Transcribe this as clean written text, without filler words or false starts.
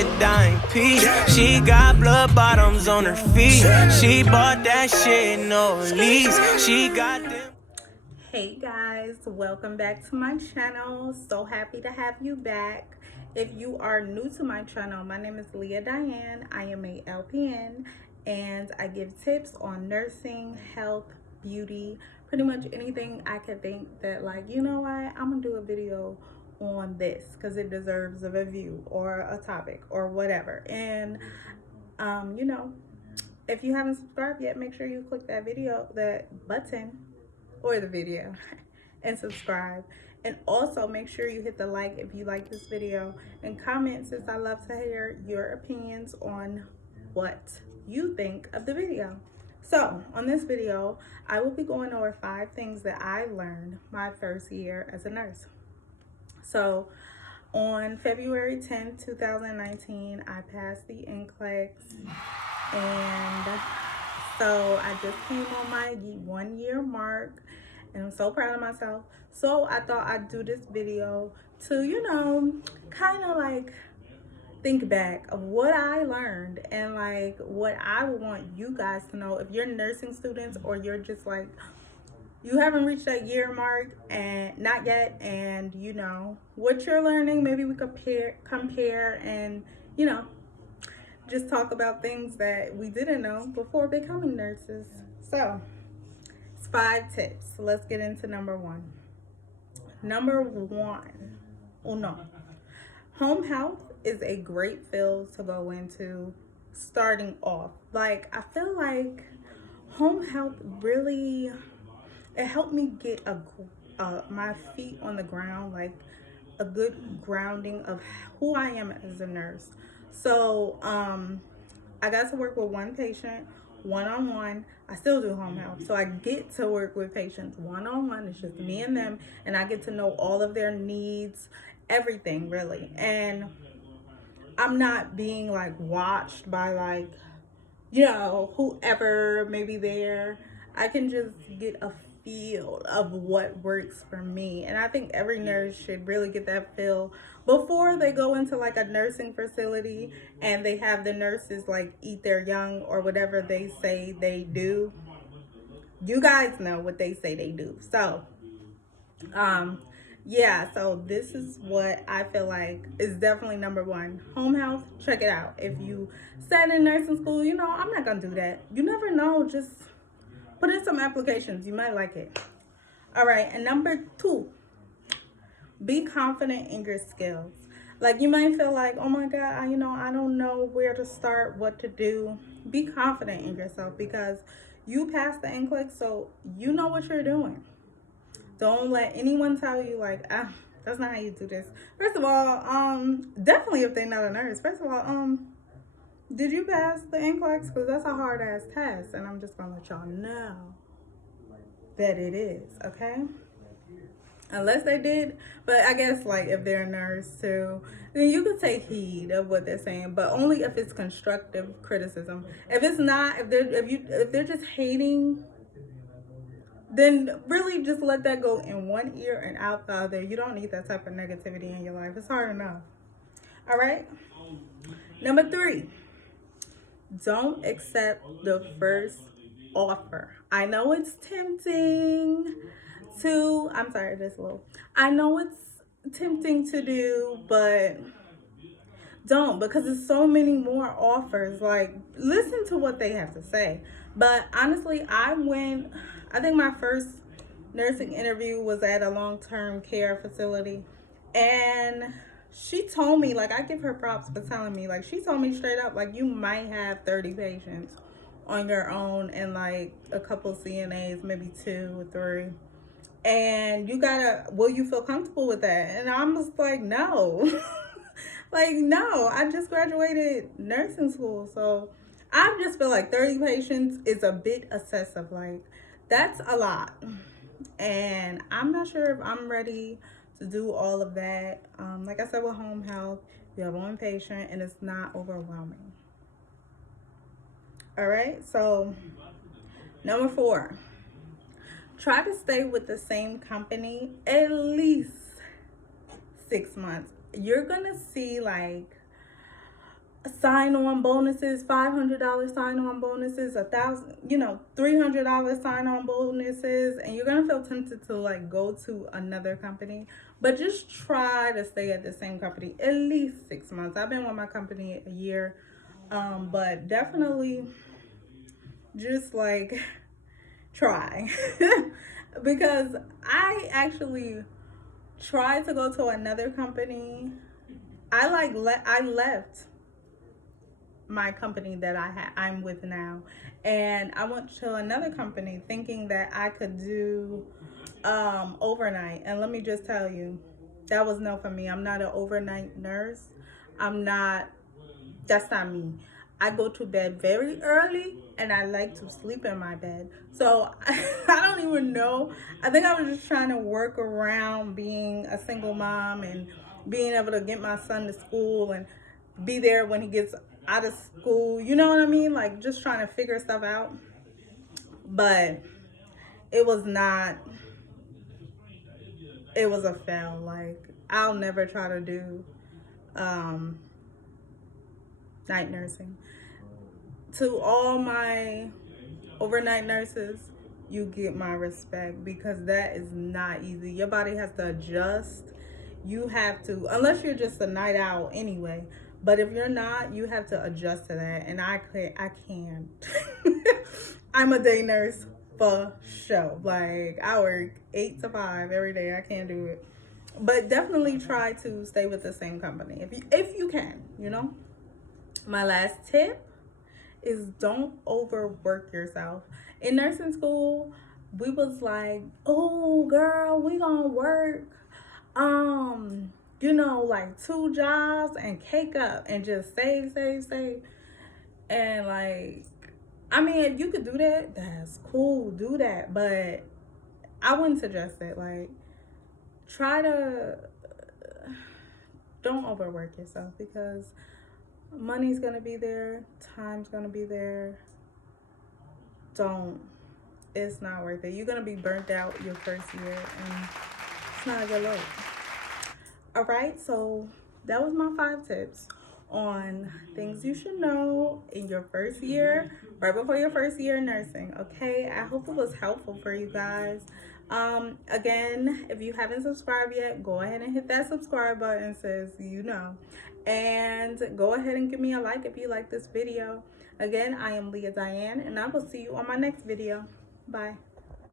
a dime piece. She got blood bottoms on her feet. She bought that shit, no lease. She got them. Hey guys, welcome back to my channel. So happy to have you back. If you are new to my channel, my name is Leah Diane. I am a LPN and I give tips on nursing, health, beauty, pretty much anything I could think that, like, you know what, I'm gonna do a video on this because it deserves a review or a topic or whatever. And you know, if you haven't subscribed yet, make sure you click that button or the video and subscribe. And also make sure you hit the like if you like this video, and comment, since I love to hear your opinions on what you think of the video. So on this video, I will be going over 5 things that I learned my first year as a nurse. So on February 10th, 2019, I passed the NCLEX, and so I just came on my 1-year mark, and I'm so proud of myself. So I thought I'd do this video to, you know, kind of like think back of what I learned and like what I would want you guys to know if you're nursing students, or you're just like, you haven't reached that year mark and not yet, and you know what you're learning. Maybe we compare and, you know, just talk about things that we didn't know before becoming nurses. So it's 5 tips. So let's get into number 1. Number 1, home health is a great field to go into starting off. Like, I feel like home health really, it helped me get my feet on the ground, like a good grounding of who I am as a nurse. So I got to work with one patient one-on-one. I still do home health, so I get to work with patients one-on-one. It's just me and them, and I get to know all of their needs, everything really. And I'm not being like watched by, like, you know, whoever may be there. I can just get a feel of what works for me. And I think every nurse should really get that feel before they go into like a nursing facility and they have the nurses like eat their young or whatever they say they do. You guys know what they say they do. So yeah, so this is what I feel like is definitely number 1. Home health, check it out. If you sat in nursing school, you know, I'm not gonna do that. You never know, just put in some applications, you might like it. All right, and number 2, be confident in your skills. Like, you might feel like, oh my God, you know, I don't know where to start, what to do. Be confident in yourself because you passed the NCLEX, so you know what you're doing. Don't let anyone tell you like, that's not how you do this. First of all, definitely if they're not a nurse. First of all, did you pass the NCLEX? Because that's a hard ass test, and I'm just gonna let y'all know that it is, okay? Unless they did, but I guess like if they're a nurse too, then you can take heed of what they're saying, but only if it's constructive criticism. If it's not, if they're just hating, then really just let that go in one ear and out the other. You don't need that type of negativity in your life. It's hard enough. All right. Number 3, don't accept the first offer. I know it's tempting to, I'm sorry, this little, I know it's tempting to do, but don't, because there's so many more offers. Like, listen to what they have to say. But honestly, I think my first nursing interview was at a long-term care facility, and she told me, like, I give her props for telling me, like, she told me straight up, like, you might have 30 patients on your own and like a couple CNAs, maybe 2 or 3, and you gotta, will you feel comfortable with that? And I'm just like, no. Like, no, I just graduated nursing school, so I just feel like 30 patients is a bit excessive. Like, that's a lot, and I'm not sure if I'm ready to do all of that. Like I said, with home health, you have one patient and it's not overwhelming. All right, so number 4, try to stay with the same company at least 6 months. You're gonna see like sign-on bonuses, $500 sign-on bonuses, $300 sign-on bonuses, and you're gonna feel tempted to like go to another company, but just try to stay at the same company at least 6 months. I've been with my company a year, but definitely just like try because I actually tried to go to another company. I left my company that I'm with now, and I went to another company thinking that I could do overnight, and let me just tell you, that was no for me. I'm not an overnight nurse. I'm not That's not me. I go to bed very early and I like to sleep in my bed. So I don't even know. I think I was just trying to work around being a single mom and being able to get my son to school and be there when he gets out of school. You know what I mean? Like just trying to figure stuff out. But it was not, it was a fail. Like I'll never try to do night nursing. To all my overnight nurses, you get my respect because that is not easy. Your body has to adjust. You have to, unless you're just a night owl anyway. But if you're not, you have to adjust to that. And I can't. I'm a day nurse for sure. Like I work 8 to 5 every day. I can't do it. But definitely try to stay with the same company if you can, you know. My last tip is don't overwork yourself. In nursing school, we was like, oh girl, we gonna work like 2 jobs and cake up and just save. And like, I mean, if you could do that, that's cool, do that. But I wouldn't suggest it. Like, don't overwork yourself because money's gonna be there, time's gonna be there. It's not worth it. You're gonna be burnt out your first year and it's not a good look. All right, so that was my 5 tips on things you should know in your first year, right before your first year in nursing. Okay, I hope it was helpful for you guys. Again, if you haven't subscribed yet, go ahead and hit that subscribe button, and go ahead and give me a like if you like this video. Again, I am Leah Diane, and I will see you on my next video. Bye.